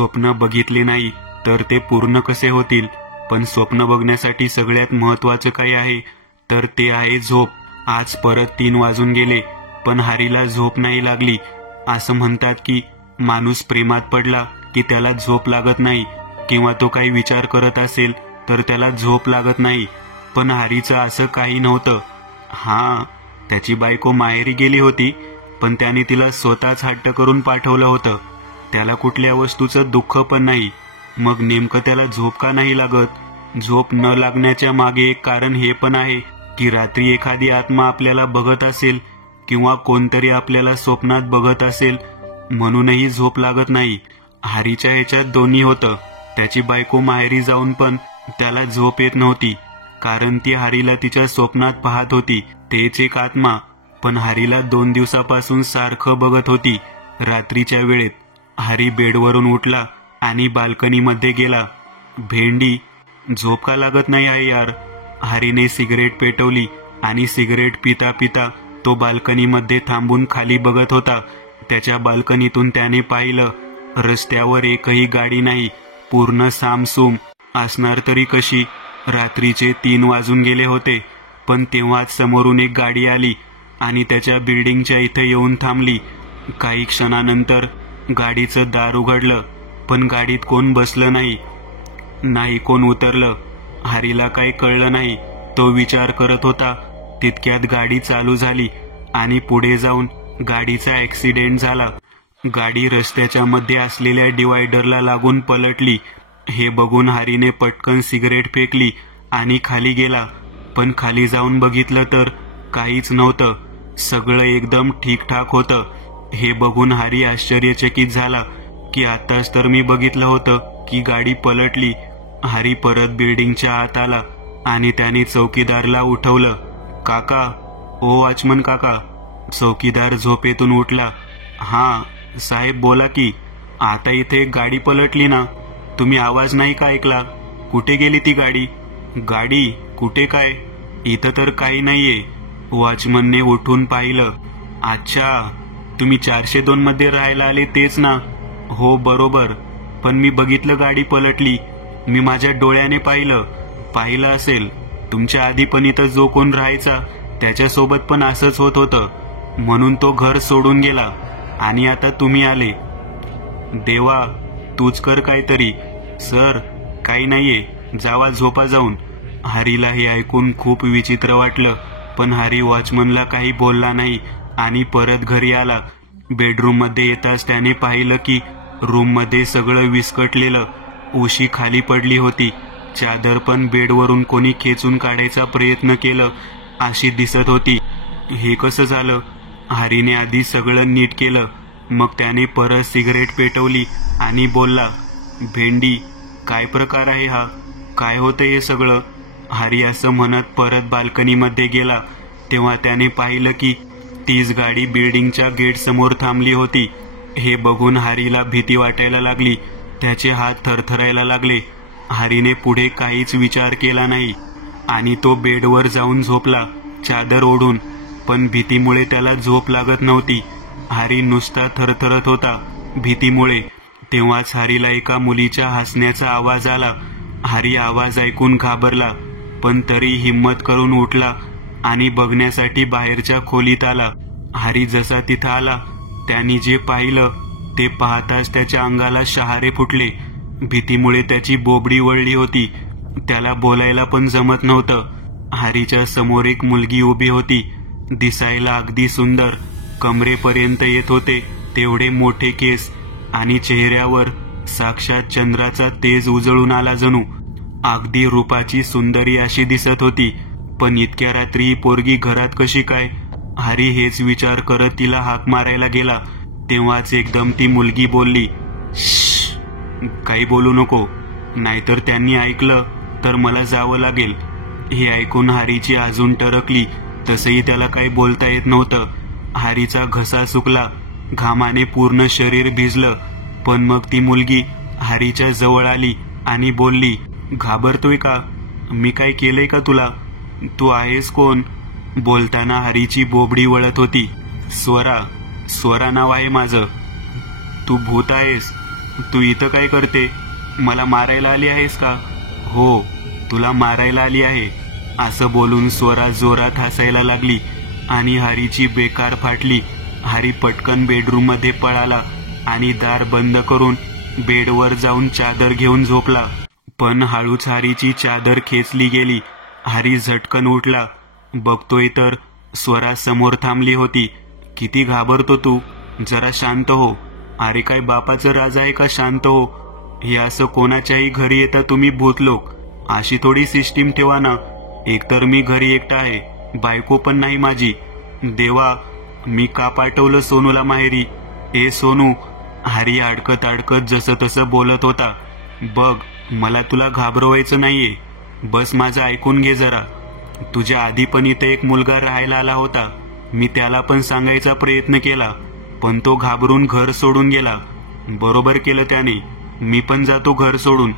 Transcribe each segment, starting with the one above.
स्वप्न बघितले नाही तर ते पूर्ण कसे होतील? पण स्वप्न बघण्यासाठी सगळ्यात महत्वाचं काय आहे तर ते आहे झोप. आज परत 3 वाजून गेले पण हरीला झोप नाही लागली. असं म्हणतात की माणूस प्रेमात पडला की त्याला झोप लागत नाही किंवा तो काही विचार करत असेल तर त्याला झोप लागत नाही. पण हरीचं असं काही नव्हतं. त्याची बायको माहेरी गेली होती पण त्याने तिला स्वतःच हट्ट करून पाठवलं होतं. त्याला कुठल्या वस्तूचं दुःख पण नाही. मग नेमकं त्याला झोप का नाही लागत? झोप न लागण्याच्या मागे एक कारण हे पण आहे की रात्री एखादी आत्मा आपल्याला बघत असेल किंवा कोणतरी आपल्याला स्वप्नात बघत असेल म्हणूनही झोप लागत नाही. हरीच्या ह्याच्यात दोन्ही होतं. त्याची बायको माहेरी जाऊन पण त्याला झोप येत नव्हती कारण ती हरीला तिच्या स्वप्नात पाहत होती. तेच एक आत्मा पण हरीला 2 दिवसापासून सारखं बघत होती. रात्रीच्या वेळेत हरी बेडवरून उठला आणि बाल्कनीमध्ये गेला. भेंडी, झोप का लागत नाही आहे यार? हरीने सिगरेट पेटवली आणि सिगरेट पिता पिता तो बाल्कनीमध्ये थांबून खाली बघत होता. त्याच्या बाल्कनीतून त्याने पाहिलं रस्त्यावर एकही गाडी नाही. पूर्ण सामसूम असणार तरी कशी? रात्रीचे 3 वाजून गेले होते पण तेव्हाच समोरून एक गाडी आली आणि त्याच्या बिल्डिंगच्या इथे येऊन थांबली. काही क्षणानंतर गाडीचं दार उघडलं पण गाडीत कोण बसलं नाही कोण उतरलं. हरीला काही कळलं नाही. तो विचार करत होता. तितक्यात गाडी चालू झाली आणि पुढे जाऊन गाडीचा ऍक्सिडेंट झाला. गाडी रस्त्याच्या मध्ये असलेल्या डिवायडरला लागून पलटली. हे बघून हरीने पटकन सिगरेट फेकली आणि खाली गेला. पण खाली जाऊन बघितलं तर काहीच नव्हतं. सगळं एकदम ठीकठाक होतं. हे बघून हरी आश्चर्यचकित झाला की आताच तर मी बघितलं होतं की गाडी पलटली. हरी परत बिल्डिंगच्या आत आला आणि त्याने चौकीदारला उठवलं. काका, ओ वॉचमन काका. चौकीदार झोपेतून उठला. साहेब बोला की. आता इथे एक गाडी पलटली ना, तुम्ही आवाज नाही का ऐकला? कुठे गेली ती गाडी? गाडी कुठे काय? इथं तर काही नाहीये. वॉचमनने उठून पाहिलं. अच्छा, तुम्ही 402 मध्ये राहायला आले तेच ना? हो बरोबर. पण मी बघितलं गाडी पलटली. मी माझ्या डोळ्याने पाहिलं असेल. तुमच्या आधी पण इथं जो कोण राहायचा त्याच्यासोबत पण असंच होत होतं म्हणून तो घर सोडून गेला आणि आता तुम्ही आले. देवा, तूच कर काहीतरी. सर, काही नाहीये, जावा झोपा जाऊन. हरीला हे ऐकून खूप विचित्र वाटलं पण हरी वॉचमनला काही बोलला नाही आणि परत घरी आला. बेडरूम मध्ये येताच त्याने पाहिलं की रूम मध्ये सगळं विस्कटलेलं. उशी खाली पडली होती. चादर पण बेडवरून कोणी खेचून काढायचा प्रयत्न केलं अशी दिसत होती. हे कसं झालं? हरीने आधी सगळं नीट केलं. मग त्याने परत सिगरेट पेटवली आणि बोलला. भेंडी, काय प्रकार आहे हा? काय होतंय हे सगळं? हरी असं म्हणत परत बाल्कनीमध्ये गेला. तेव्हा त्याने पाहिलं की तीच गाडी बिल्डिंगच्या गेट समोर थांबली होती. हे बघून हरीला भीती वाटायला लागली. त्याचे हात थरथरायला लागले. हरीने पुढे काहीच विचार केला नाही आणि तो बेडवर जाऊन झोपला चादर ओढून. पण भीतीमुळे त्याला झोप लागत नव्हती. हरी नुसता थरथरत होता भीतीमुळे. तेव्हाच हरीला एका मुलीच्या हसण्याचा आवाज आला. हरी आवाज ऐकून घाबरला पण तरी हिम्मत करून उठला आणि बघण्यासाठी बाहेरच्या खोलीत आला. हरी जसा तिथं आला त्याने जे पाहिलं ते पाहताच त्याच्या अंगाला शहारे फुटले. भीतीमुळे त्याची बोबडी वळली होती. त्याला बोलायला पण जमत नव्हतं. हरीच्या समोर एक मुलगी उभी होती. दिसायला अगदी सुंदर. कमरेपर्यंत येत होते तेवढे मोठे केस आणि चेहऱ्यावर साक्षात चंद्राचा तेज उजळून आला जणू. अगदी रूपाची सुंदरी अशी दिसत होती. पण इतक्या रात्री ही पोरगी घरात कशी काय? हरी हेच विचार करत तिला हाक मारायला गेला. तेव्हाच एकदम ती मुलगी बोलली. काही बोलू नको, नाहीतर त्यांनी ऐकलं तर मला जावं लागेल. हे ऐकून हरीची अजून टरकली. तसंही त्याला काही बोलता येत नव्हतं. हरीचा घसा सुकला. घामाने पूर्ण शरीर भिजलं. पण मग ती मुलगी हरीच्या जवळ आली आणि बोलली. घाबरतोय का? मी काय केलंय का तुला? तू आहेस कोण? बोलताना हरीची बोबडी वळत होती. स्वरा नाव आहे माझं. तू भूत आहेस? तू इथं काय करते? मला मारायला आली आहेस का? हो, तुला मारायला आली आहे, असं बोलून स्वरा जोरात हसायला लागली आणि हरीची बेकार फाटली. हरी पटकन बेडरूम मध्ये पळाला आणि दार बंद करून बेडवर जाऊन चादर घेऊन झोपला. पण हळूच हरीची चादर खेचली गेली. हरी झटकन उठला. बघतोय तर स्वरा समोर थांबली होती. किती घाबरतो तू? जरा शांत हो. अरे काय बापाचं राज आहे का? शांत हो. हे असं कोणाच्याही घरी येता तुम्ही भूतलोक? अशी थोडी सिस्टीम ठेवा ना. एकतर मी घरी एकटा आहे, बायको पण नाही माझी. देवा, मी का पाठवलं सोनूला माहेरी? ए सोनू. हरी अडकत अडकत जसं तसं बोलत होता. बघ, मला तुला घाबरवायचं नाहीये. बस माझं ऐकून घे जरा. तुझ्या आधी पण इथे एक मुलगा राहायला आला होता. मी त्याला पण सांगायचा प्रयत्न केला, पण तो घाबरून घर सोडून गेला. बरोबर केलं त्याने. मी पण जातो घर सोडून.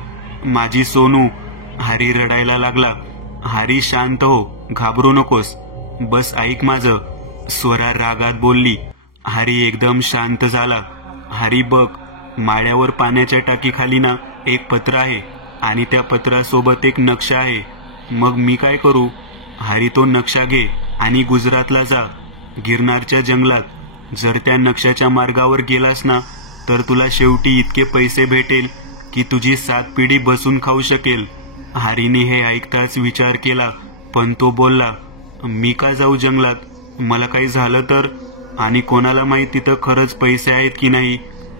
माझी सोनू. हरी रडायला लागला. हरी शांत हो, घाबरू नकोस. बस ऐक माझं, स्वरा रागात बोलली. हरी एकदम शांत झाला. हरी बघ, माळ्यावर पाण्याच्या टाकीखाली ना एक पत्र आहे आणि त्या पत्रासोबत एक नक्षा आहे. मग मी काय करू? हरी तो नक्षा घे आणि गुजरातला जा, गिरनारच्या जंगलात. जर त्या नक्षाच्या मार्गावर गेलास ना तर तुला शेवटी इतके पैसे भेटेल की तुझी 7 पिढी बसून खाऊ शकेल. हरीने हे ऐकताच विचार केला, पण तो बोलला, मी का जाऊ जंगलात? मला काही झालं तर? आणि कोणाला माहित तिथं खरंच पैसे आहेत की नाही.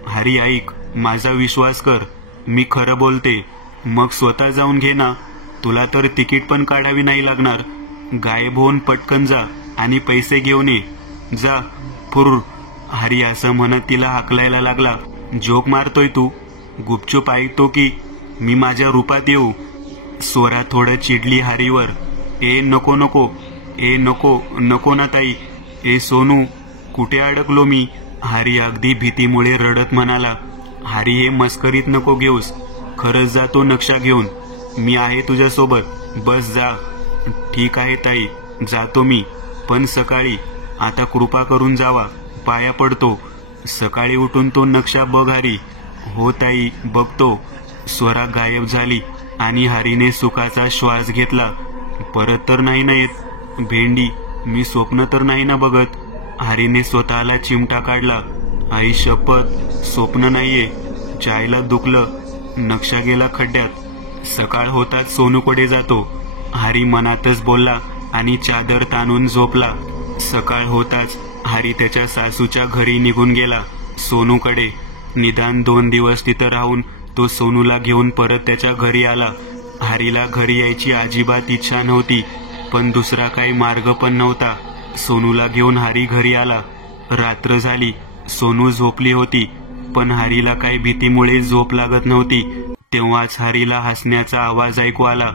हरी ऐक, माझा विश्वास कर, मी खरं बोलते. मग स्वतः जाऊन घे ना. तुला तर तिकीट पण काढावी नाही लागणार. गायब होऊन पटकन जा आणि पैसे घेऊन ये. जा फुर. हरी असं म्हणत तिला हाकलायला लागला. जोक मारतोय तू? गुपचूप ऐकतो की मी माझ्या रूपात येऊ? स्वरा थोडं चिडली हरीवर. ए नको नको. ए नको नको ना ताई. ए सोनू, कुठे अडकलो मी? हरी अगदी भीतीमुळे रडत म्हणाला. हरी, हे मस्करीत नको घेऊस. खरंच जातो नक्षा घेऊन. मी आहे तुझ्यासोबत. बस जा. ठीक आहे ताई, जातो मी. पण सकाळी. आता कृपा करून जावा, पाया पडतो. सकाळी उठून तो नक्षा बघ हरी. हो ताई, बघतो. स्वरा गायब झाली आणि हरीने सुखाचा श्वास घेतला. परत तर नाही ना येत? भेंडी, मी स्वप्न तर नाही ना बघत? हरीने स्वतःला चिमटा काढला. आई शपथ, स्वप्न नाहीये. जायला दुखलं. नक्षा गेला खड्ड्यात. सकाळ होताच सोनूकडे जातो, हरी मनातच बोलला आणि चादर ताणून झोपला. सकाळ होताच हरी त्याच्या सासूच्या घरी निघून गेला, सोनूकडे. निदान 2 दिवस तिथं राहून तो सोनूला घेऊन परत त्याच्या घरी आला. हरीला घरी यायची अजिबात इच्छा नव्हती, पण दुसरा काही मार्ग पण नव्हता. सोनूला घेऊन हरी घरी आला. रात्र झाली. सोनू झोपली होती, पण हरीला काही भीतीमुळे झोप लागत नव्हती. तेव्हाच हरीला हसण्याचा आवाज ऐकू आला.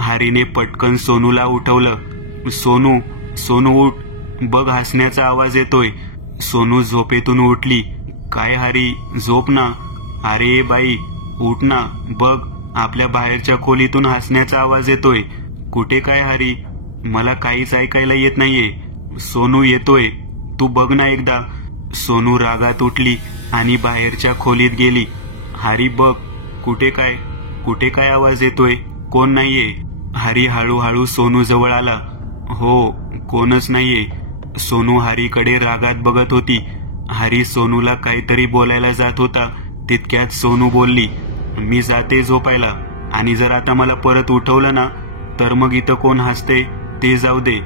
हरीने पटकन सोनूला उठवलं. सोनू, सोनू उठ, बघ हसण्याचा आवाज येतोय. सोनू झोपेतून उठली. काय हरी, झोप ना. अरे बाई, उठ ना. बघ, आपल्या बाहेरच्या खोलीतून हसण्याचा आवाज येतोय. कुठे काय हरी? मला काहीच ऐकायला येत नाहीये. सोनू, येतोय, तू बघ ना एकदा. सोनू रागात उठली आणि बाहेरच्या खोलीत गेली. हरी बघ, कुठे काय आवाज येतोय? कोण नाहीये? हरी हळूहळू सोनू जवळ आला. हो, कोणच नाहीये. सोनू हरीकडे रागात बघत होती. हरी सोनूला काहीतरी बोलायला जात होता, तितक्यात सोनू बोलली, मी जाते झोपायला, आणि जर आता मला परत उठवलं ना तर मग इथं कोण हसते ते जाऊ दे,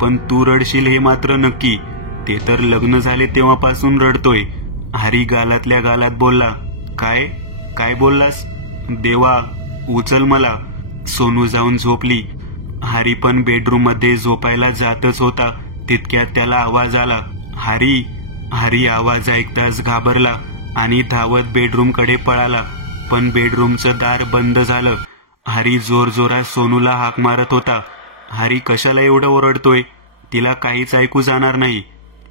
पण तू रडशील हे मात्र नक्की. ते तर लग्न झाले तेव्हापासून रडतोय. हरी गालातल्या गालात बोलला. काय बोललास? देवा, उचल मला. सोनू जाऊन झोपली. हरी पण बेडरूम मध्ये झोपायला जातच होता, तितक्यात त्याला आवाज आला. हरी. हरी आवाज ऐकताच घाबरला आणि धावत बेडरूम कडे पळाला, पण बेडरूमचं दार बंद झालं. हरी जोरजोरात सोनूला हाक मारत होता. हरी कशाला एवढं ओरडतोय? तिला काहीच ऐकू जाणार नाही.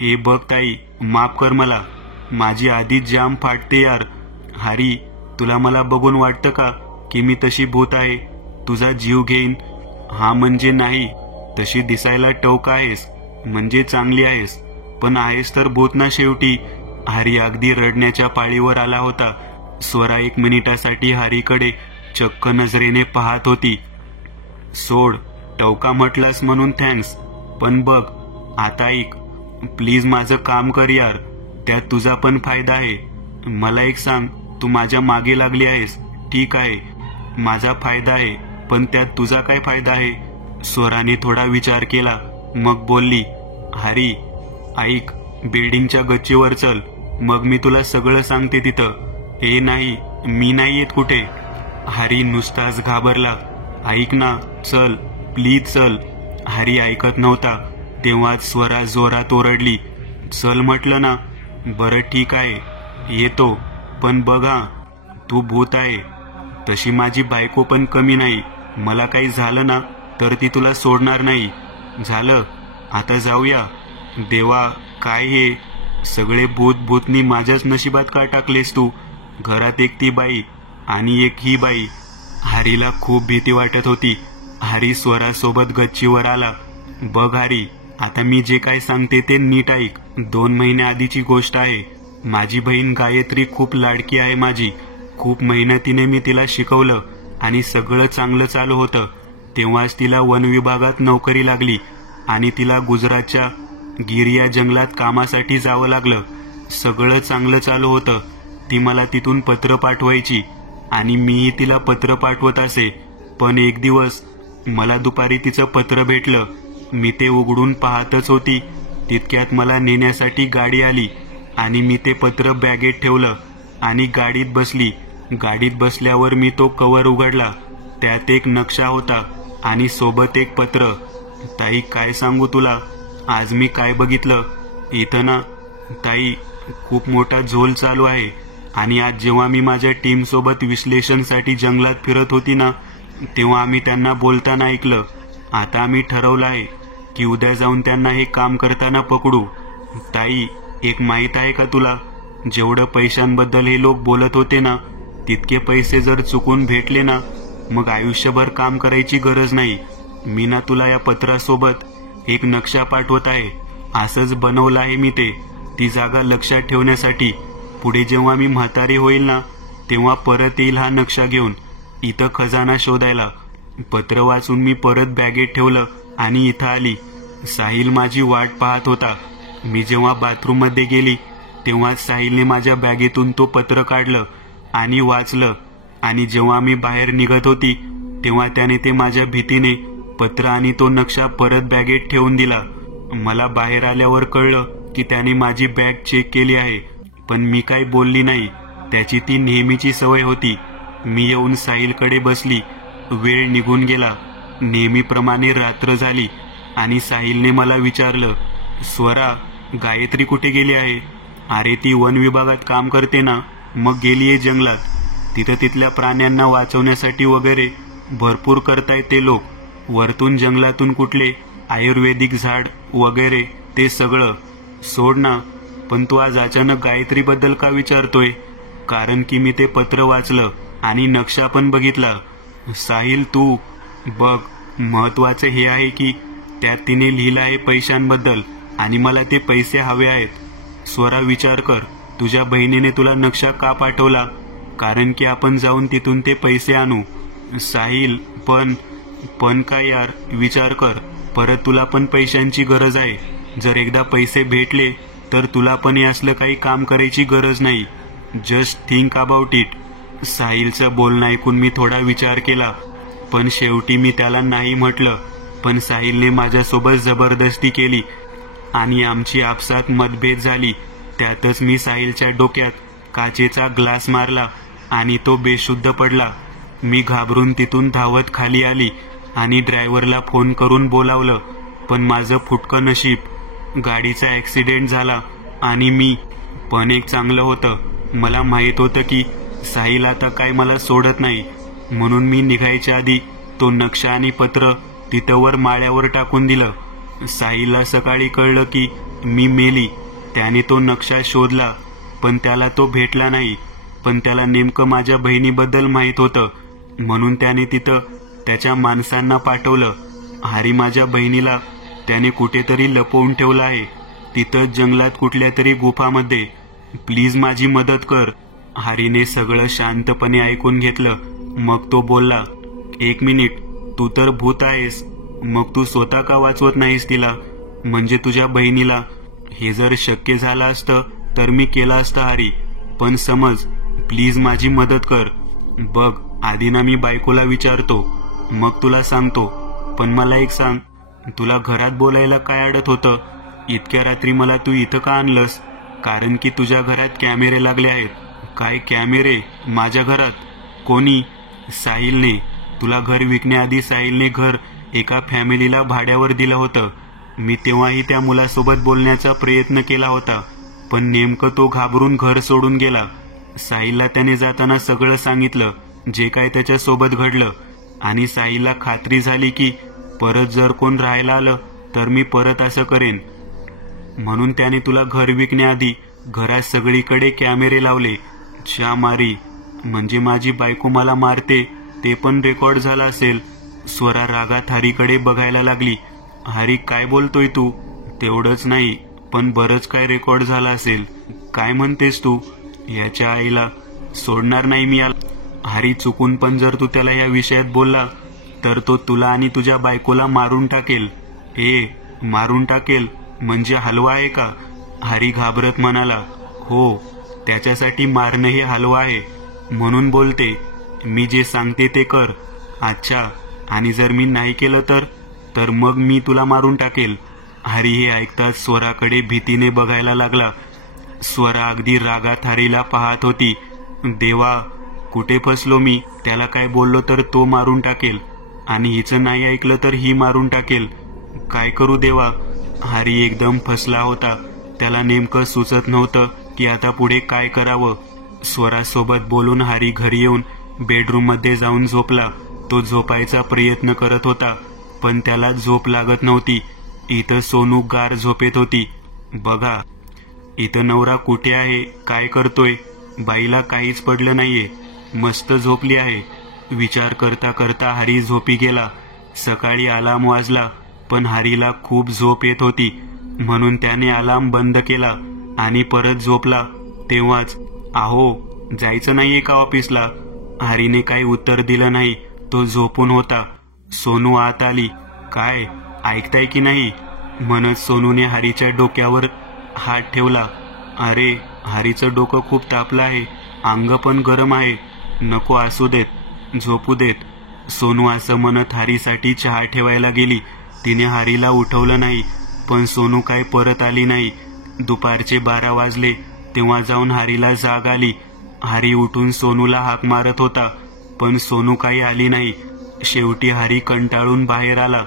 ए बघ ताई, माफ कर मला, माझी आधीच जाम फाटते यार. हरी, तुला मला बघून वाटतं का की मी तशी भूत आहे, तुझा जीव घेईन? हा म्हणजे नाही, तशी दिसायला टोक आहेस, म्हणजे चांगली आहेस, पण आहेस तर भूत ना शेवटी. हरी अगदी रडण्याच्या पाळीवर आला होता. स्वरा 1 मिनिटासाठी हरीकडे चक्क नजरेने पाहत होती. सोड, टवका म्हटलास म्हणून थँक्स, पण बघ आता ऐक, प्लीज माझं काम कर यार, त्यात तुझा पण फायदा आहे. मला एक सांग, तू माझ्या मागे लागली आहेस, ठीक आहे, माझा फायदा आहे, पण त्यात तुझा काय फायदा आहे? स्वराने थोडा विचार केला, मग बोलली, हरी ऐक, बिल्डिंगच्या गच्चीवर चल, मग मी तुला सगळं सांगते तिथं. ए नाही, मी नाही येत कुठे. हरी नुसताच घाबरला. ऐक ना, चल प्लीज चल. हरी ऐकत नव्हता. तेव्हाच स्वरा जोरात ओरडली, चल म्हटलं ना. बरं ठीक आहे, येतो, पण बघा तू भूत आहे. तशी माझी बायको पण कमी नाही. मला काही झालं ना तर ती तुला सोडणार नाही. झालं, आता जाऊया. देवा, काय हे सगळे भूतनी माझ्याच नशिबात का टाकलेस तू? घरात एक ती बाई आणि एक ही बाई. हरीला खूप भीती वाटत होती. हरी स्वरासोबत गच्चीवर आला. बघ हरी, आता मी जे काय सांगते ते नीट ऐक. 2 महिन्याआधीची गोष्ट आहे. माझी बहीण गायत्री खूप लाडकी आहे माझी. खूप मेहनतीने मी तिला शिकवलं आणि सगळं चांगलं चालू होतं. तेव्हाच तिला वन विभागात नोकरी लागली आणि तिला गुजरातच्या गिरिया जंगलात कामासाठी जावं लागलं. सगळं चांगलं चालू होतं. ती मला तिथून पत्र पाठवायची आणि मीही तिला पत्र पाठवत असे. पण एक दिवस मला दुपारी तिचं पत्र भेटलं. मी ते उघडून पाहतच होती, तितक्यात मला नेण्यासाठी गाडी आली आणि मी ते पत्र बॅगेत ठेवलं आणि गाडीत बसली. गाडीत बसल्यावर मी तो कव्हर उघडला. त्यात एक नक्षा होता आणि सोबत एक पत्र. ताई, काय सांगू तुला, आज मी काय बघितलं इथं ना ताई, खूप मोठा झोल चालू आहे. आणि आज जेव्हा मी माझ्या टीम सोबत विश्लेषणसाठी जंगलात फिरत होती ना, तेव्हा आम्ही त्यांना बोलताना ऐकलं. आता आम्ही ठरवलं आहे की उद्या जाऊन त्यांना हे काम करताना पकडू. ताई, एक माहित आहे का तुला, जेवढं पैशांबद्दल हे लोक बोलत होते ना, तितके पैसे जर चुकून भेटले ना, मग आयुष्यभर काम करायची गरज नाही. मी ना तुला या पत्रासोबत एक नक्षा पाठवत आहे. असंच बनवलं आहे मी ते, ती जागा लक्षात ठेवण्यासाठी. पुढे जेव्हा मी म्हातारी होईल ना, तेव्हा परत येईल हा नक्षा घेऊन इथं खजाना शोधायला. पत्र वाचून मी परत बॅगेत ठेवलं आणि इथं आली. साहिल माझी वाट पाहत होता. मी जेव्हा बाथरूम मध्ये गेली तेव्हा साहिलने माझ्या बॅगेतून तो पत्र काढलं आणि वाचलं. आणि जेव्हा मी बाहेर निघत होती तेव्हा त्याने ते माझ्या भीतीने पत्र आणि तो नक्षा परत बॅगेत ठेवून दिला. मला बाहेर आल्यावर कळलं की त्याने माझी बॅग चेक केली आहे, पण मी काही बोलली नाही. त्याची ती नेहमीची सवय होती. मी येऊन साहिलकडे बसली. वेळ निघून गेला. नेहमीप्रमाणे रात्र झाली आणि साहिलने मला विचारलं, स्वरा, गायत्री कुठे गेली आहे? अरे, ती वन विभागात काम करते ना, मग गेलीये जंगलात. तिथं तिथल्या प्राण्यांना वाचवण्यासाठी वगैरे भरपूर करतायत ते लोक. वरतून जंगलातून कुठले आयुर्वेदिक झाड वगैरे ते सगळं. सोड ना, पण तू आज अचानक गायत्रीबद्दल का विचारतोय? कारण की मी ते पत्र वाचलं आणि नक्षा पण बघितला. साहिल, तू बघ, महत्वाचं हे आहे की त्यात तिने लिहिलं आहे पैशांबद्दल आणि मला ते पैसे हवे आहेत. स्वरा, विचार कर, तुझ्या बहिणीने तुला नक्षा का पाठवला? कारण की आपण जाऊन तिथून ते पैसे आणू. साहिल, पण काय यार, विचार कर, परत तुला पण पैशांची गरज आहे. जर एकदा पैसे भेटले तर तुला पण हे असलं काही काम करायची गरज नाही. Just think about it. साहिलचं बोलणं ऐकून मी थोडा विचार केला, पण शेवटी मी त्याला नाही म्हटलं. पण साहिलने माझ्यासोबत जबरदस्ती केली आणि आमची आपसात मतभेद झाली. त्यातच मी साहिलच्या डोक्यात काचेचा ग्लास मारला आणि तो बेशुद्ध पडला. मी घाबरून तिथून धावत खाली आली आणि ड्रायव्हरला फोन करून बोलावलं. पण माझं फुटकं नशीब, गाडीचा ऍक्सिडेंट झाला आणि मी पण एक चांगलं होतं. मला माहित होतं की साहिल आता काय मला सोडत नाही, म्हणून मी निघायच्या आधी तो नक्षा आणि पत्र तिथं वर माळ्यावर टाकून दिलं. साहिलला सकाळी कळलं की मी मेली. त्याने तो नक्षा शोधला पण त्याला तो भेटला नाही. पण त्याला नेमकं माझ्या बहिणीबद्दल माहित होतं, म्हणून त्याने तिथं त्याच्या माणसांना पाठवलं. हरी, माझ्या बहिणीला त्याने कुठेतरी लपवून ठेवलं आहे, तिथं जंगलात कुठल्या तरी गुफामध्ये. प्लीज माझी मदत कर. हरीने सगळं शांतपणे ऐकून घेतलं. मग तो बोलला, 1 मिनिट, तू तर भूत आहेस, मग तू स्वतः का वाचवत नाहीस तिला, म्हणजे तुझ्या बहिणीला? हे जर शक्य झालं असतं तर मी केलं असतं हरी, पण समज, प्लीज माझी मदत कर. बघ, आधी ना मी बायकोला विचारतो, मग तुला सांगतो. पण मला एक सांग, तुला घरात बोलायला काय अडत होतं? इतक्या रात्री मला तू इथं का आणलंस? कारण की तुझ्या घरात कॅमेरे लागले आहेत. काय कॅमेरे? माझ्या घरात? कोणी? साहिलने. तुला घर विकण्याआधी साहिलने घर एका फॅमिलीला भाड्यावर दिलं होतं. मी तेव्हाही त्या मुलासोबत बोलण्याचा प्रयत्न केला होता, पण नेमकं तो घाबरून घर सोडून गेला. साहिलला त्याने जाताना सगळं सांगितलं, जे काय त्याच्यासोबत घडलं, आणि साहिलला खात्री झाली की परत जर कोण राहायला आलं तर मी परत असं करेन. म्हणून त्याने तुला घर विकण्याआधी घरात सगळीकडे कॅमेरे लावले. च्या मारी, म्हणजे माझी बायको मला मारते ते पण रेकॉर्ड झालं असेल. स्वरा रागात हरीकडे बघायला लागली. हरी, काय बोलतोय तू? तेवढंच नाही, पण बरंच काय रेकॉर्ड झालं असेल. काय म्हणतेस तू? याच्या आईला सोडणार नाही मी याला. हरी, चुकून पण जर तू त्याला या विषयात बोलला तर तो तुला आणि तुझ्या बायकोला मारून टाकेल. मारून टाकेल म्हणजे हलवा आहे का? हरी घाबरत म्हणाला. हो, त्याच्यासाठी मारणं हे हलवा आहे, म्हणून बोलते. मी जे सांगते ते कर. अच्छा, आणि जर मी नाही केलं तर मग मी तुला मारून टाकेल. हरी हे ऐकताच स्वराकडे भीतीने बघायला लागला. स्वरा अगदी रागात हरीला पाहत होती. देवा, कुठे फसलो मी? त्याला काय बोललो तर तो मारून टाकेल, आणि हिचं नाही ऐकलं तर ही मारून टाकेल. काय करू देवा? हरी एकदम फसला होता. त्याला नेमकं सुचत नव्हतं की आता पुढे काय करावं. स्वरासोबत बोलून हरी घरी येऊन बेडरूममध्ये जाऊन झोपला. तो झोपायचा प्रयत्न करत होता, पण त्याला झोप लागत नव्हती. इथं सोनू गार झोपेत होती. बघा, इथं नवरा कुठे आहे, काय करतोय? बाईला काहीच पडलं नाहीये, मस्त झोपली आहे. विचार करता करता हरी झोपी गेला. सकाळी अलार्म वाजला, पण हरीला खूप झोप येत होती, म्हणून त्याने अलार्म बंद केला आणि परत झोपला. तेव्हाच, अहो, जायचं नाहीये का ऑफिसला? हरीने काही उत्तर दिलं नाही. तो झोपून होता. सोनू आत आली. काय, ऐकताय की नाही? म्हणत सोनूने हरीच्या डोक्यावर हात ठेवला. अरे, हरीचं डोकं खूप तापलं आहे, अंग पण गरम आहे. नको, असू देत, झोपू देत. सोनू असं म्हणत हरीसाठी चहा ठेवायला गेली. तिने हरीला उठवलं नाही, पण सोनू काय परत आली नाही. दुपारचे 12 वाजले तेव्हा जाऊन हरीला जाग आली. हरी उठून सोनूला हाक मारत होता, पण सोनू काही आली नाही. शेवटी हरी कंटाळून बाहेर आला.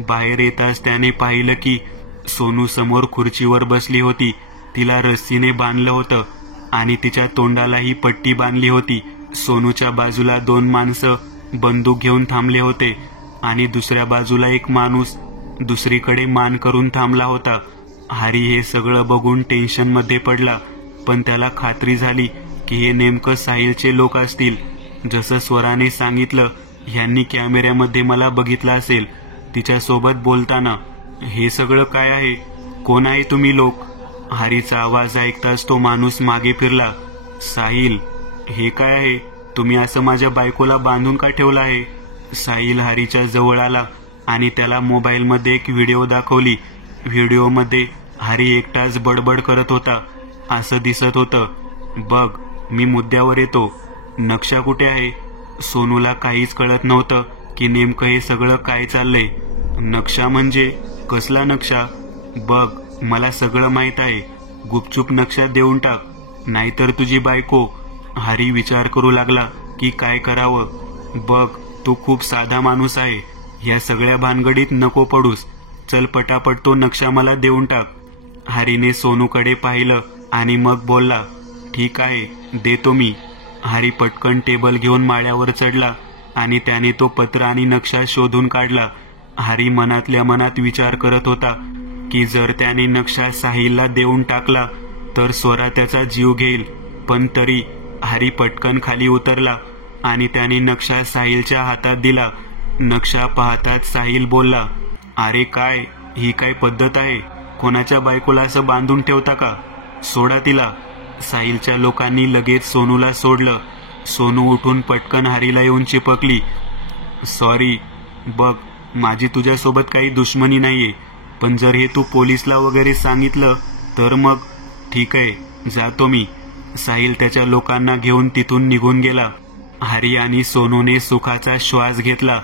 बाहेर येताच त्याने पाहिलं की सोनू समोर खुर्चीवर बसली होती. तिला रस्सीने बांधलं होतं आणि तिच्या तोंडालाही पट्टी बांधली होती. सोनूच्या बाजूला 2 माणसं बंदूक घेऊन थांबले होते आणि दुसऱ्या बाजूला एक माणूस दुसरीकडे मान करून थांबला होता. हरी हे सगळं बघून टेन्शनमध्ये पडला, पण त्याला खात्री झाली की हे नेमकं साहिलचे लोक असतील. जसं स्वराने सांगितलं, ह्यांनी कॅमेऱ्यामध्ये मला बघितलं असेल तिच्यासोबत बोलताना. हे सगळं काय आहे? कोण आहे तुम्ही लोक? हरीचा आवाज ऐकताच तो माणूस मागे फिरला. साहिल, हे काय आहे? तुम्ही असं माझ्या बायकोला बांधून का ठेवलं आहे? साहिल हरीच्या जवळ आला आणि त्याला मोबाईलमध्ये एक व्हिडिओ दाखवली. व्हिडिओमध्ये हरी एकटाच बडबड करत होता. असं दिसत होतं, बघ, मी मुद्द्यावर येतो. नक्षा कुठे आहे? सोनूला काहीच कळत नव्हतं की नेमकं हे सगळं काय चाललंय. नक्षा म्हणजे कसला नक्षा? बघ, मला सगळं माहित आहे. गुपचूप नक्षा देऊन टाक, नाहीतर तुझी बायको. हरी विचार करू लागला की काय करावं. बघ, तू खूप साधा माणूस आहे, या सगळ्या भानगडीत नको पडूस. चल, पटापट तो नक्षा मला देऊन टाक. हरीने सोनूकडे पाहिलं आणि मग बोलला, ठीक आहे, देतो मी. हरी पटकन टेबल घेऊन माळ्यावर चढला आणि त्याने तो पत्र आणि नक्षा शोधून काढला. हरी मनातल्या मनात विचार करत होता की जर त्याने नक्षा साहिलला देऊन टाकला तर स्वरा त्याचा जीव घेईल. पण तरी हरी पटकन खाली उतरला आणि त्याने नक्षा साहिलच्या हातात दिला. नक्षा पाहताच साहिल बोलला, अरे काय, ही काय पद्धत आहे? कोणाच्या बायकोला असं बांधून ठेवता का? सोडा तिला. साहिलच्या लोकांनी लगेच सोनूला सोडलं. सोनू उठून पटकन हरीला येऊन चिपकली. सॉरी, बघ माझी तुझ्यासोबत काही दुश्मनी नाहीये, पण जर हे तू पोलिसला वगैरे सांगितलं तर मग ठीक आहे, जातो मी. साहिल त्याच्या लोकांना घेऊन तिथून निघून गेला. हरी आणि सोनूने सुखाचा श्वास घेतला.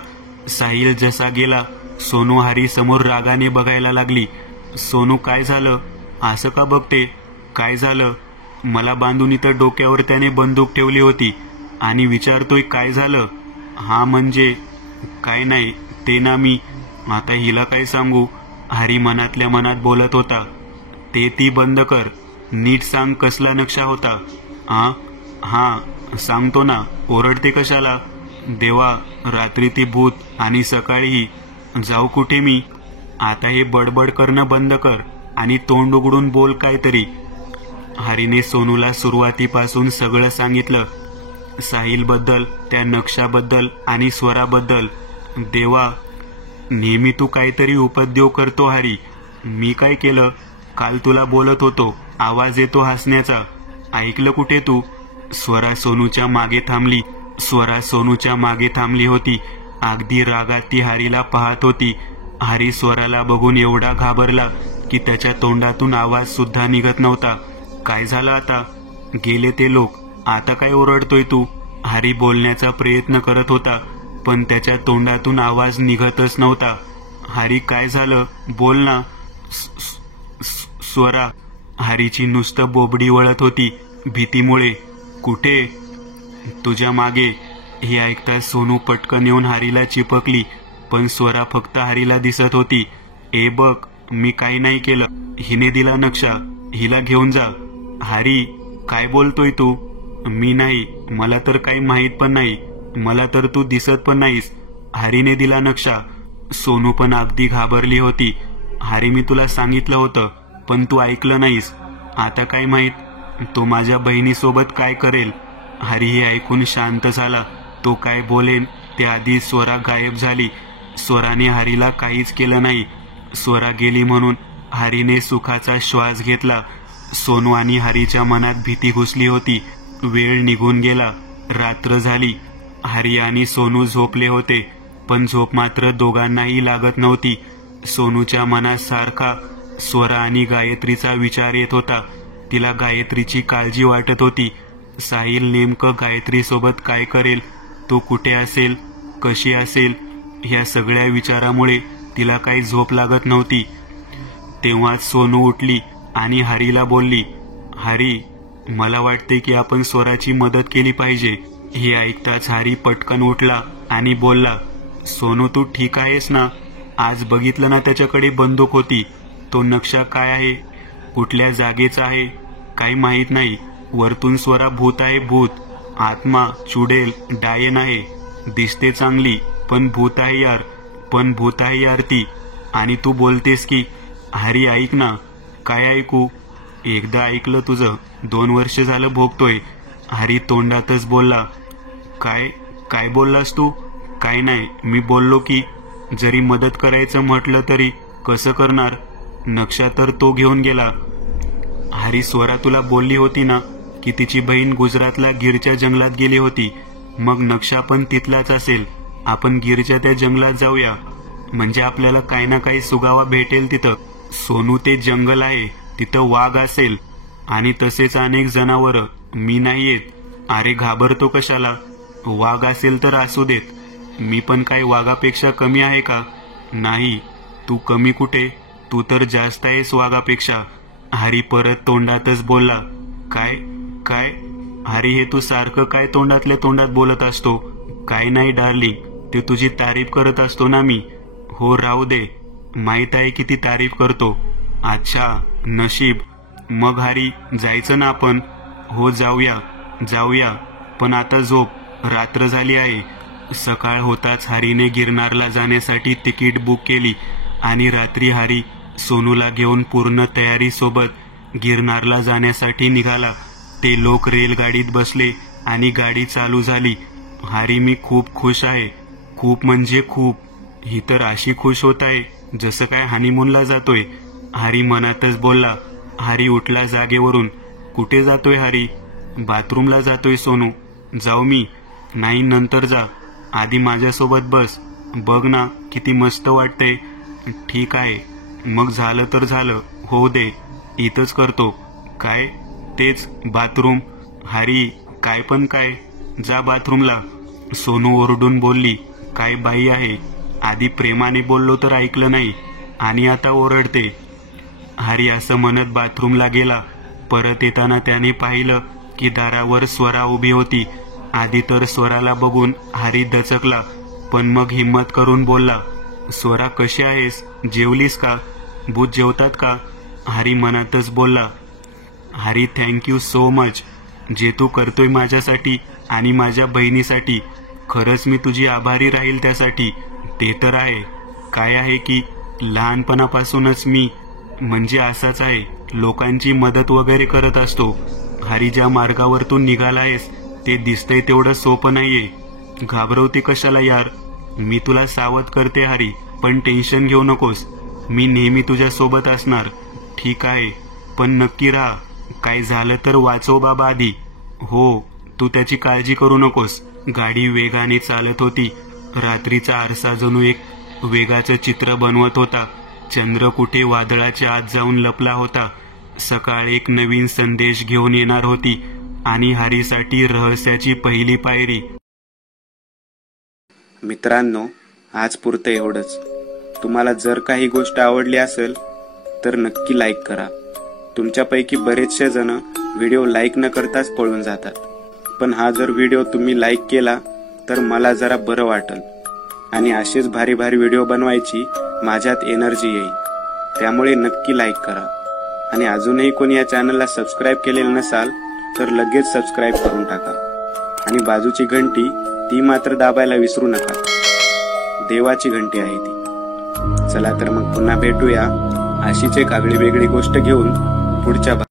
साहिल जसा गेला, सोनू हरी समोर रागाने बघायला लागली. सोनू, काय झालं? असं का बघते? काय झालं? मला बांधून इथं डोक्यावर त्याने बंदूक ठेवली होती आणि विचारतोय काय झालं? हा म्हणजे काय नाही ते ना, मी आता हिला काय सांगू? हरी मनातल्या मनात बोलत होता. ते ती बंद कर, नीट सांग कसला नक्षा होता? हा सांगतो ना, ओरडते कशाला? देवा, रात्री ती भूत आणि सकाळीही. जाऊ कुठे मी? आता हे बडबड करणं बंद कर आणि तोंड उघडून बोल काहीतरी. हरीने सोनूला सुरुवातीपासून सगळं सांगितलं. साहिलबद्दल, त्या नक्षाबद्दल आणि स्वराबद्दल. देवा, नेहमी तू काहीतरी उपद्योग करतो हरी. मी काय केलं? काल तुला बोलत होतो, आवाज येतो हसण्याचा. ऐकलं कुठे तू? स्वरा सोनूच्या मागे थांबली होती. अगदी रागात ती हरीला पाहत होती. हरी स्वराला बघून एवढा घाबरला की त्याच्या तोंडातून आवाज सुद्धा निघत नव्हता. काय झालं आता? गेले ते लोक, आता काय ओरडतोय तू? हरी बोलण्याचा प्रयत्न करत होता, पण त्याच्या तोंडातून आवाज निघतच नव्हता. हरी, काय झालं? बोल ना. स्वरा. हरीची नुसतं बोबडी वळत होती भीतीमुळे. कुठे? तुझ्या मागे. हे ऐकताच सोनू पटकन येऊन हरीला चिपकली, पण स्वरा फक्त हरीला दिसत होती. ए बघ, मी काही नाही केलं, हिने दिला नक्षा, हिला घेऊन जा. हरी, काय बोलतोय तू? मी नाही, मला तर काही माहित पण नाही, मला तर तू दिसत पण नाहीस. हरीने दिला नक्षा. सोनू पण अगदी घाबरली होती. हरी, मी तुला सांगितलं होतं, पण तू ऐकलं नाहीस. आता काय माहित तो माझ्या बहिणीसोबत काय करेल. हरी हे ऐकून शांत झाला. तो काय बोलेन त्याआधी स्वरा गायब झाली. स्वराने हरीला काहीच केलं नाही. स्वरा गेली म्हणून हरीने सुखाचा श्वास घेतला. सोनू आणि हरीच्या मनात भीती घुसली होती. वेळ निघून गेला. रात्र झाली. हरी आणि सोनू झोपले होते, पण झोप मात्र दोघांनाही लागत नव्हती. सोनूच्या मनात सारखा स्वरा आणि गायत्रीचा विचार येत होता. तिला गायत्रीची काळजी वाटत होती. साहिल नेमकं गायत्रीसोबत काय करेल? तो कुठे असेल? कशी असेल? ह्या सगळ्या विचारामुळे तिला काही झोप लागत नव्हती. तेव्हाच सोनू उठली आणि हरीला बोलली, हरी, मला वाटते की आपण स्वराची मदत केली पाहिजे. हे ऐकताच हरी पटकन उठला आणि बोलला, सोनू, तू ठीक आहेस ना? आज बघितलं ना, त्याच्याकडे बंदूक होती. तो नक्षा काय आहे, कुठल्या जागेचा आहे काही माहित नाही. वरतून स्वरा भूत आहे, भूत, आत्मा, चुडेल, डायन आहे. दिसते चांगली, पण भूत आहे यार ती. आणि तू बोलतेस की. हरी, ऐक ना. काय ऐकू? एकदा ऐकलं तुझं, 2 वर्ष झालं भोगतोय. हरी तोंडातच बोलला. काय बोललास तू? काय नाही, मी बोललो की जरी मदत करायचं म्हटलं तरी कसं करणार? नक्षा तर तो घेऊन गेला. हरी, स्वरा तुला बोलली होती ना की तिची बहीण गुजरातला गिरच्या जंगलात गेली होती. मग नक्षा पण तिथलाच असेल. आपण गिरच्या त्या जंगलात जाऊया, म्हणजे आपल्याला काही ना काही सुगावा भेटेल तिथं. सोनू, ते जंगल आहे, तिथं वाघ असेल आणि तसेच अनेक जनावरं. मी नाही येत. अरे, घाबरतो कशाला? वाघ असेल तर असू देत. मी पण काही वाघापेक्षा कमी आहे का? नाही, तू कमी कुठे, तू तर जास्त आहेस वाघापेक्षा. हरी परत तोंडातच बोलला. काय? हरी, हे तू सारखं काय तोंडातल्या तोंडात बोलत असतो? काय नाही डार्लिंग, ते तुझी तारीफ करत असतो ना मी. हो, राहू दे, माहित आहे किती तारीफ करतो. अच्छा, नशीब. मग हरी, जायचं ना आपण? हो, जाऊया, पण आता झोप, रात्र झाली आहे. सकाळ होताच हरीने गिरनारला जाण्यासाठी तिकीट बुक केली आणि रात्री हरी सोनूला घेऊन पूर्ण तयारीसोबत गिरनारला जाण्यासाठी निघाला. ते लोक रेलगाडीत बसले आणि गाडी चालू झाली. हरी, मी खूप खुश आहे, खूप म्हणजे खूप. ही तर अशी खुश होत आहे जसं काय हनीमूनला जातोय. हरी मनातच बोलला. हरी उठला जागेवरून. कुठे जातोय हरी? बाथरूमला जातोय सोनू. जाऊ मी? नाही, नंतर जा. आधी माझ्यासोबत बस. बघ ना किती मस्त वाटतंय. ठीक आहे, मग झालं तर झालं, होऊ दे. इथंच करतो. काय? तेच बाथरूम. हरी, काय पण काय? जा बाथरूमला. सोनू ओरडून बोलली. काय बाई आहे, आधी प्रेमाने बोललो तर ऐकलं नाही आणि आता ओरडते. हरी असं म्हणत बाथरूमला गेला. परत येताना त्याने पाहिलं की दारावर स्वरा उभी होती. आधी तर स्वराला बघून हरी दचकला, पण मग हिम्मत करून बोलला, स्वरा कशी आहेस? जेवलीस का? भूत जेवतात का? हरी मनातच बोलला. Hari, thank you so much. जे तू करतोय माझ्यासाठी आणि माझ्या बहिणीसाठी, खरंच मी तुझी आभारी राहील त्यासाठी. ते तर आहे. काय आहे की लहानपणापासूनच मी म्हणजे असाच आहे, लोकांची मदत वगैरे करत असतो. हरी, ज्या मार्गावर तू निघालायस ते दिसतंय तेवढं सोपं नाहीये. घाबरवते कशाला यार? मी तुला सावध करते हरी, पण टेन्शन घेऊ नकोस. मी नेहमी तुझ्या सोबत असणार. ठीक आहे, पण नक्की राहा. काय झालं तर वाचव बाबा आधी. हो, तू त्याची काळजी करू नकोस. गाडी वेगाने चालत होती. रात्रीचा आरसा जणू एक वेगाचं चित्र बनवत होता. चंद्र कुठे वादळाच्या आत जाऊन लपला होता. सकाळ एक नवीन संदेश घेऊन येणार होती आणि हरीसाठी रहस्याची पहिली पायरी. मित्रांनो, आज पुरतं एवढंच. तुम्हाला जर काही गोष्ट आवडली असेल तर नक्की लाईक करा. तुमच्यापैकी बरेचसे जण व्हिडिओ लाईक न करताच पळून जातात, पण हा जर व्हिडिओ तुम्ही लाईक केला तर मला जरा बरं वाटेल आणि असेच भारी भारी व्हिडिओ बनवायची माझ्यात एनर्जी येईल. त्यामुळे नक्की लाईक करा. आणि अजूनही कोणी या चॅनलला सबस्क्राईब केलेलं नसाल तर लगेच सबस्क्राईब करून टाका. आणि बाजूची घंटी ती मात्र दाबायला विसरू नका. देवाची घंटी आहे ती. चला तर मग पुन्हा भेटूया अशीच एक आगळी वेगळी गोष्ट घेऊन पुढच्या